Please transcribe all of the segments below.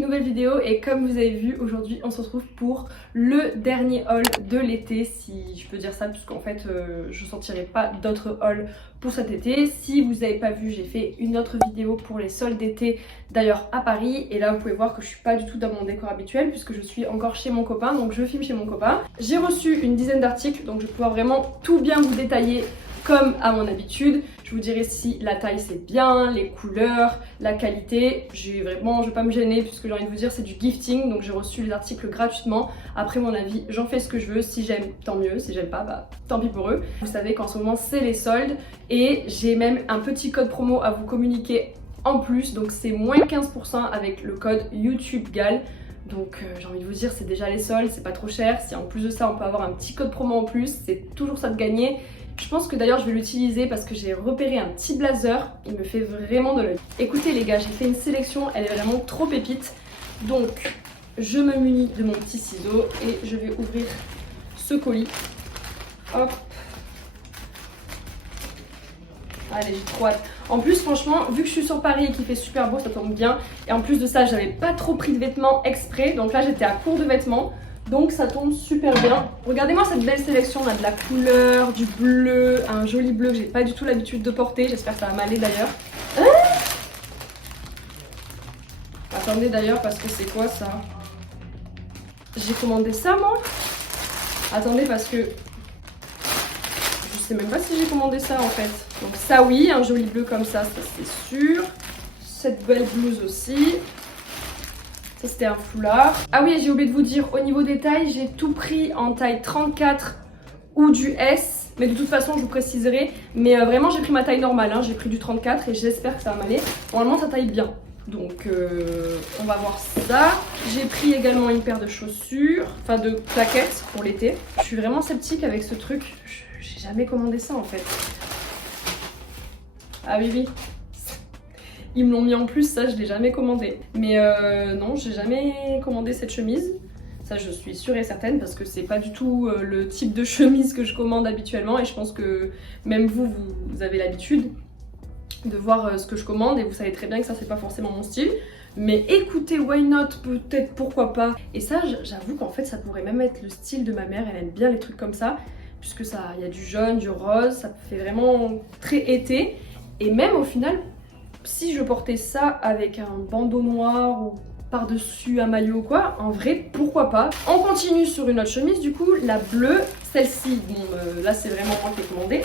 nouvelle vidéo et comme vous avez vu aujourd'hui on se retrouve pour le dernier haul de l'été, si je peux dire ça, puisqu'en fait je sortirai pas d'autres hauls pour cet été. Si vous n'avez pas vu, j'ai fait une autre vidéo pour les soldes d'été d'ailleurs à Paris, et là vous pouvez voir que je suis pas du tout dans mon décor habituel puisque je suis encore chez mon copain, donc je filme chez mon copain. J'ai reçu une dizaine d'articles, donc je vais pouvoir vraiment tout bien vous détailler comme à mon habitude. Je vous dirai si la taille c'est bien, les couleurs, la qualité. Je vais pas me gêner puisque j'ai envie de vous dire c'est du gifting, donc j'ai reçu les articles gratuitement. Après mon avis, j'en fais ce que je veux, si j'aime tant mieux, si j'aime pas, bah tant pis pour eux. Vous savez qu'en ce moment c'est les soldes et j'ai même un petit code promo à vous communiquer en plus, donc c'est moins 15% avec le code YouTubeGal. Donc j'ai envie de vous dire, c'est déjà les soldes, c'est pas trop cher. Si en plus de ça on peut avoir un petit code promo en plus, c'est toujours ça de gagner. Je pense que d'ailleurs je vais l'utiliser parce que j'ai repéré un petit blazer, il me fait vraiment de l'œil. Écoutez les gars, j'ai fait une sélection, elle est vraiment trop pépite. Donc je me munis de mon petit ciseau et je vais ouvrir ce colis. Hop. Allez, j'ai trop hâte. En plus franchement, vu que je suis sur Paris et qu'il fait super beau, ça tombe bien. Et en plus de ça, j'avais pas trop pris de vêtements exprès, donc là j'étais à court de vêtements. Donc ça tombe super bien. Regardez-moi cette belle sélection, on a de la couleur, du bleu, un joli bleu que j'ai pas du tout l'habitude de porter. J'espère que ça va m'aller d'ailleurs. Attendez d'ailleurs, parce que c'est quoi ça? J'ai commandé ça moi? Attendez, parce que je sais même pas si j'ai commandé ça en fait. Donc ça oui, un joli bleu comme ça c'est sûr. Cette belle blouse aussi. Ça c'était un foulard. Ah oui, j'ai oublié de vous dire, au niveau des tailles, j'ai tout pris en taille 34 ou du S. Mais de toute façon, je vous préciserai. Mais vraiment, j'ai pris ma taille normale. Hein. J'ai pris du 34 et j'espère que ça va m'aller. Normalement, ça taille bien. Donc, on va voir ça. J'ai pris également une paire de chaussures, enfin de claquettes pour l'été. Je suis vraiment sceptique avec ce truc. J'ai jamais commandé ça en fait. Ah oui, oui. Ils me l'ont mis en plus, ça je l'ai jamais commandé. Mais non, j'ai jamais commandé cette chemise. Ça je suis sûre et certaine parce que c'est pas du tout le type de chemise que je commande habituellement. Et je pense que même vous avez l'habitude de voir ce que je commande. Et vous savez très bien que ça c'est pas forcément mon style. Mais écoutez, why not, peut-être, pourquoi pas. Et ça j'avoue qu'en fait ça pourrait même être le style de ma mère. Elle aime bien les trucs comme ça. Puisque ça, il y a du jaune, du rose, ça fait vraiment très été. Et même au final, si je portais ça avec un bandeau noir ou par-dessus un maillot ou quoi, en vrai, pourquoi pas. On continue sur une autre chemise, du coup, la bleue. Celle-ci, bon, là, c'est vraiment moi qui ai commandé.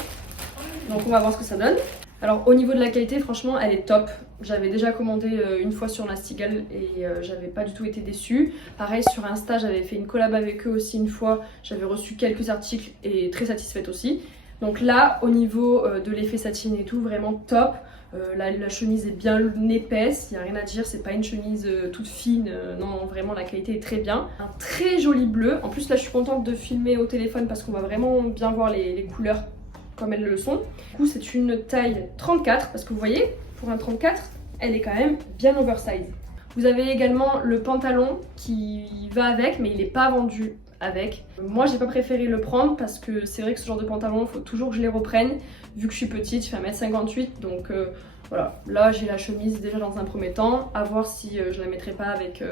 Donc, on va voir ce que ça donne. Alors, au niveau de la qualité, franchement, elle est top. J'avais déjà commandé une fois sur Nastigel et j'avais pas du tout été déçue. Pareil, sur Insta, j'avais fait une collab avec eux aussi une fois. J'avais reçu quelques articles et très satisfaite aussi. Donc là, au niveau de l'effet satine et tout, vraiment top. La chemise est bien épaisse, il n'y a rien à dire, c'est pas une chemise toute fine, non, vraiment la qualité est très bien. Un très joli bleu, en plus là je suis contente de filmer au téléphone parce qu'on va vraiment bien voir les couleurs comme elles le sont. Du coup c'est une taille 34, parce que vous voyez, pour un 34, elle est quand même bien oversize. Vous avez également le pantalon qui va avec, mais il n'est pas vendu avec. Moi j'ai pas préféré le prendre parce que c'est vrai que ce genre de pantalon, il faut toujours que je les reprenne. Vu que je suis petite, je fais 1m58, donc voilà. Là j'ai la chemise déjà dans un premier temps, à voir si je la mettrai pas avec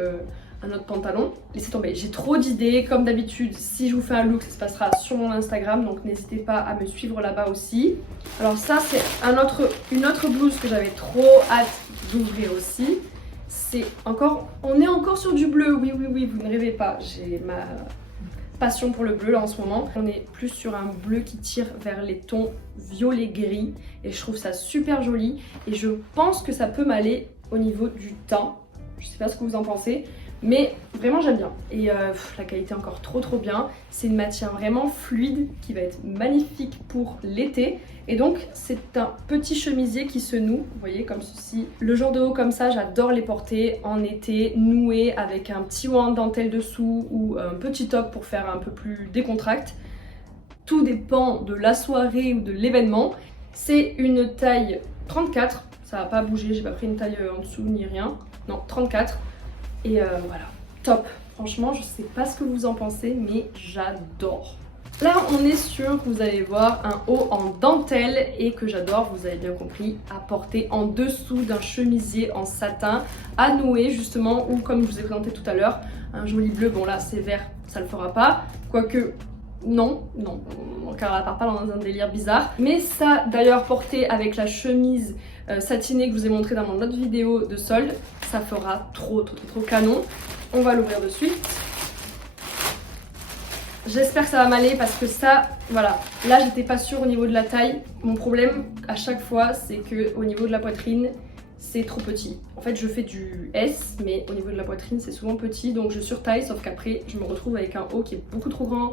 un autre pantalon. Laissez tomber, j'ai trop d'idées, comme d'habitude. Si je vous fais un look, ça se passera sur mon Instagram, donc n'hésitez pas à me suivre là-bas aussi. Alors ça c'est une autre blouse que j'avais trop hâte d'ouvrir aussi. C'est encore, on est encore sur du bleu, oui, vous ne rêvez pas, j'ai ma passion pour le bleu là en ce moment. On est plus sur un bleu qui tire vers les tons violet gris et je trouve ça super joli et je pense que ça peut m'aller au niveau du teint. Je sais pas ce que vous en pensez, mais vraiment j'aime bien. Et la qualité encore trop bien. C'est une matière vraiment fluide qui va être magnifique pour l'été. Et donc c'est un petit chemisier qui se noue, vous voyez, comme ceci. Le genre de haut comme ça, j'adore les porter en été, noués avec un petit haut en dentelle dessous ou un petit top pour faire un peu plus décontracte. Tout dépend de la soirée ou de l'événement. C'est une taille 34, ça va pas bouger, j'ai pas pris une taille en dessous ni rien. Non, 34. Et voilà, top. Franchement, je sais pas ce que vous en pensez, mais j'adore. Là on est sur, vous allez voir, un haut en dentelle et que j'adore, vous avez bien compris, à porter en dessous d'un chemisier en satin à nouer justement, ou comme je vous ai présenté tout à l'heure, un joli bleu. Bon là c'est vert, ça le fera pas, quoique non, car elle part pas dans un délire bizarre. Mais ça d'ailleurs porté avec la chemise satinée que je vous ai montré dans mon autre vidéo de solde, ça fera trop canon. On va l'ouvrir de suite. J'espère que ça va m'aller parce que ça, voilà, là j'étais pas sûre au niveau de la taille. Mon problème à chaque fois c'est que au niveau de la poitrine c'est trop petit. En fait je fais du S mais au niveau de la poitrine c'est souvent petit, donc je surtaille, sauf qu'après je me retrouve avec un haut qui est beaucoup trop grand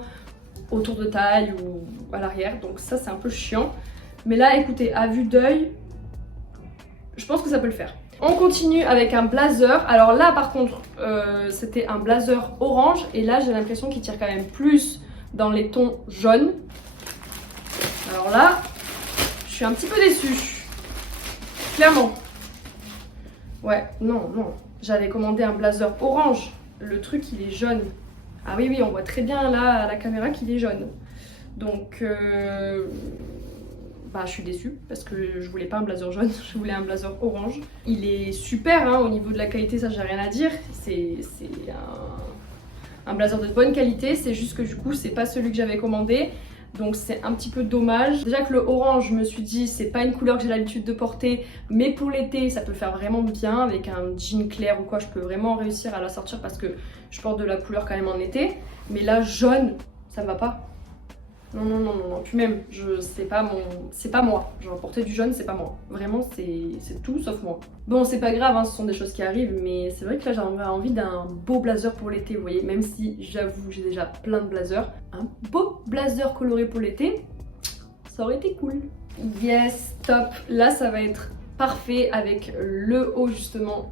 autour de taille ou à l'arrière, donc ça c'est un peu chiant. Mais là écoutez, à vue d'œil, je pense que ça peut le faire. On continue avec un blazer. Alors là par contre c'était un blazer orange et là j'ai l'impression qu'il tire quand même plus dans les tons jaunes. Alors là je suis un petit peu déçue, clairement. Ouais, non, j'avais commandé un blazer orange, le truc il est jaune. Ah oui, on voit très bien là à la caméra qu'il est jaune. Donc je suis déçue parce que je voulais pas un blazer jaune, je voulais un blazer orange. Il est super hein, au niveau de la qualité, ça j'ai rien à dire. C'est un blazer de bonne qualité, c'est juste que du coup c'est pas celui que j'avais commandé. Donc c'est un petit peu dommage. Déjà que le orange, je me suis dit c'est pas une couleur que j'ai l'habitude de porter, mais pour l'été ça peut faire vraiment bien avec un jean clair ou quoi, je peux vraiment réussir à la sortir parce que je porte de la couleur quand même en été. Mais là jaune, ça me va pas. Non. Puis même, c'est pas moi. Genre porter du jaune, c'est pas moi. Vraiment, c'est tout sauf moi. Bon, c'est pas grave, hein, ce sont des choses qui arrivent, mais c'est vrai que là j'avais envie d'un beau blazer pour l'été, vous voyez. Même si j'avoue, j'ai déjà plein de blazers. Un beau blazer coloré pour l'été, ça aurait été cool. Yes, top. Là, ça va être parfait avec le haut justement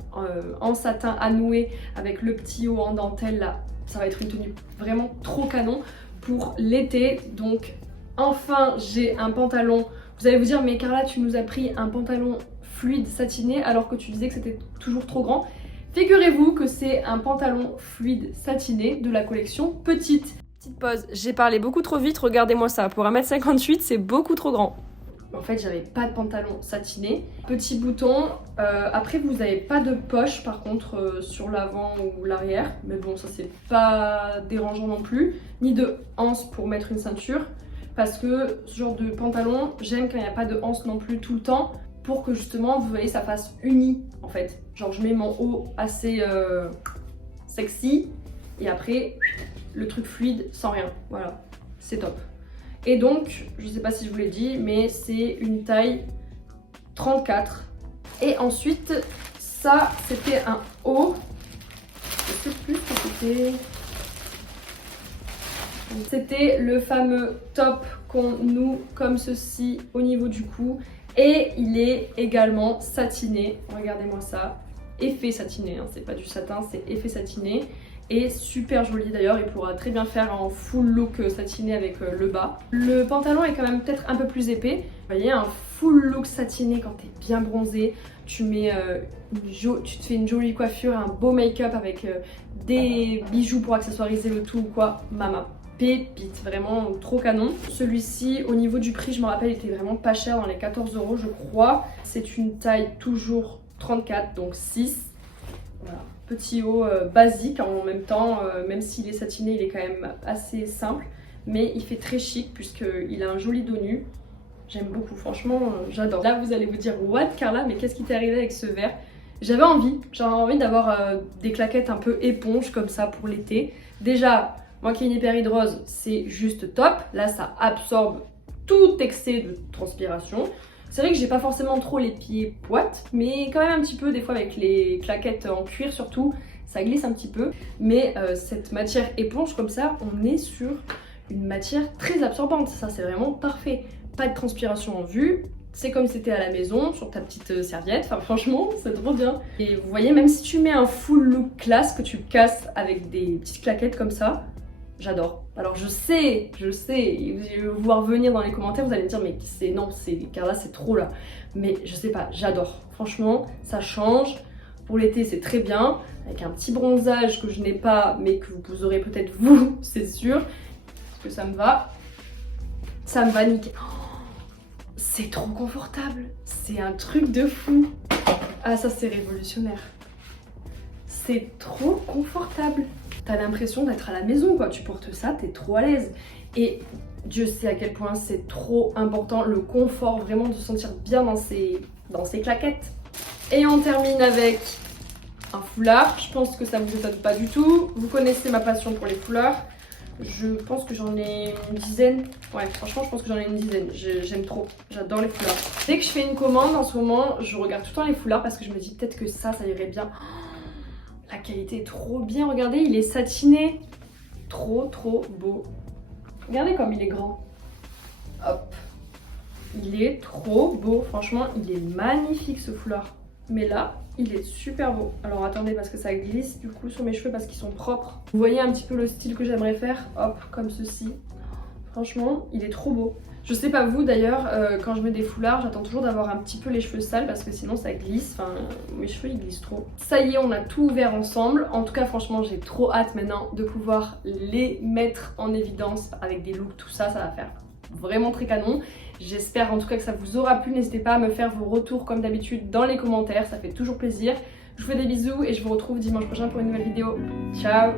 en satin à nouer, avec le petit haut en dentelle là. Ça va être une tenue vraiment trop canon pour l'été. Donc enfin j'ai un pantalon. Vous allez vous dire mais Carla, tu nous as pris un pantalon fluide satiné alors que tu disais que c'était toujours trop grand. Figurez-vous que c'est un pantalon fluide satiné de la collection Petite. Petite pause, j'ai parlé beaucoup trop vite, regardez-moi ça, pour 1m58 c'est beaucoup trop grand. En fait j'avais pas de pantalon satiné, petit bouton, après vous n'avez pas de poche par contre sur l'avant ou l'arrière, mais bon ça c'est pas dérangeant non plus, ni de anse pour mettre une ceinture, parce que ce genre de pantalon j'aime quand il n'y a pas de anse non plus tout le temps, pour que justement vous voyez ça fasse uni en fait, genre je mets mon haut assez sexy et après le truc fluide sans rien, voilà, c'est top. Et donc, je sais pas si je vous l'ai dit, mais c'est une taille 34. Et ensuite, ça, c'était un haut. Je sais plus ce que c'était. C'était le fameux top qu'on noue comme ceci au niveau du cou. Et il est également satiné. Regardez-moi ça. Effet satiné, hein. C'est pas du satin, c'est effet satiné. Et super joli d'ailleurs, il pourra très bien faire en full look satiné avec le bas. Le pantalon est quand même peut-être un peu plus épais. Vous voyez, un full look satiné quand t'es bien bronzé, tu te fais une jolie coiffure, un beau make-up avec des bijoux pour accessoiriser le tout ou quoi, mama. Pépite, vraiment trop canon. Celui-ci, au niveau du prix, je me rappelle, il était vraiment pas cher, dans les 14 € je crois. C'est une taille toujours 34, donc 6. Voilà. Petit haut basique en même temps, même s'il est satiné, il est quand même assez simple. Mais il fait très chic puisqu'il a un joli dos nu. J'aime beaucoup, franchement, j'adore. Là, vous allez vous dire, what Carla, mais qu'est-ce qui t'est arrivé avec ce vert? J'avais envie d'avoir des claquettes un peu éponge comme ça pour l'été. Déjà, moi qui ai une hyperhydrose rose, c'est juste top. Là, ça absorbe tout excès de transpiration. C'est vrai que j'ai pas forcément trop les pieds poites, mais quand même un petit peu, des fois avec les claquettes en cuir surtout, ça glisse un petit peu. Mais cette matière éponge comme ça, on est sur une matière très absorbante. Ça, c'est vraiment parfait. Pas de transpiration en vue. C'est comme si c'était à la maison, sur ta petite serviette. Enfin, franchement, c'est trop bien. Et vous voyez, même si tu mets un full look classe, que tu casses avec des petites claquettes comme ça, j'adore. Alors je sais, je vais vous voir venir dans les commentaires, vous allez me dire mais non, Carla c'est trop là. Mais je sais pas, j'adore. Franchement, ça change. Pour l'été c'est très bien, avec un petit bronzage que je n'ai pas, mais que vous aurez peut-être vous, c'est sûr. que ça me va. Ça me va nickel. Oh, c'est trop confortable. C'est un truc de fou. Ah, ça c'est révolutionnaire. C'est trop confortable. T'as l'impression d'être à la maison quoi. Tu portes ça, t'es trop à l'aise. Et Dieu sait à quel point c'est trop important le confort, vraiment de se sentir bien dans ses claquettes. Et on termine avec un foulard. Je pense que ça vous étonne pas du tout. Vous connaissez ma passion pour les foulards. Je pense que j'en ai une dizaine. Ouais, franchement, je pense que j'en ai une dizaine. J'aime trop. J'adore les foulards. Dès que je fais une commande, en ce moment, je regarde tout le temps les foulards parce que je me dis peut-être que ça irait bien. Oh, la qualité est trop bien. Regardez, il est satiné. Trop beau. Regardez comme il est grand. Hop. Il est trop beau. Franchement, il est magnifique ce foulard. Mais là, il est super beau. Alors attendez parce que ça glisse du coup sur mes cheveux parce qu'ils sont propres. Vous voyez un petit peu le style que j'aimerais faire? Hop, comme ceci. Franchement, il est trop beau. Je sais pas vous d'ailleurs, quand je mets des foulards, j'attends toujours d'avoir un petit peu les cheveux sales parce que sinon ça glisse. Enfin, mes cheveux ils glissent trop. Ça y est, on a tout ouvert ensemble. En tout cas, franchement, j'ai trop hâte maintenant de pouvoir les mettre en évidence avec des looks, tout ça, ça va faire vraiment très canon. J'espère en tout cas que ça vous aura plu. N'hésitez pas à me faire vos retours comme d'habitude dans les commentaires, ça fait toujours plaisir. Je vous fais des bisous et je vous retrouve dimanche prochain pour une nouvelle vidéo. Ciao!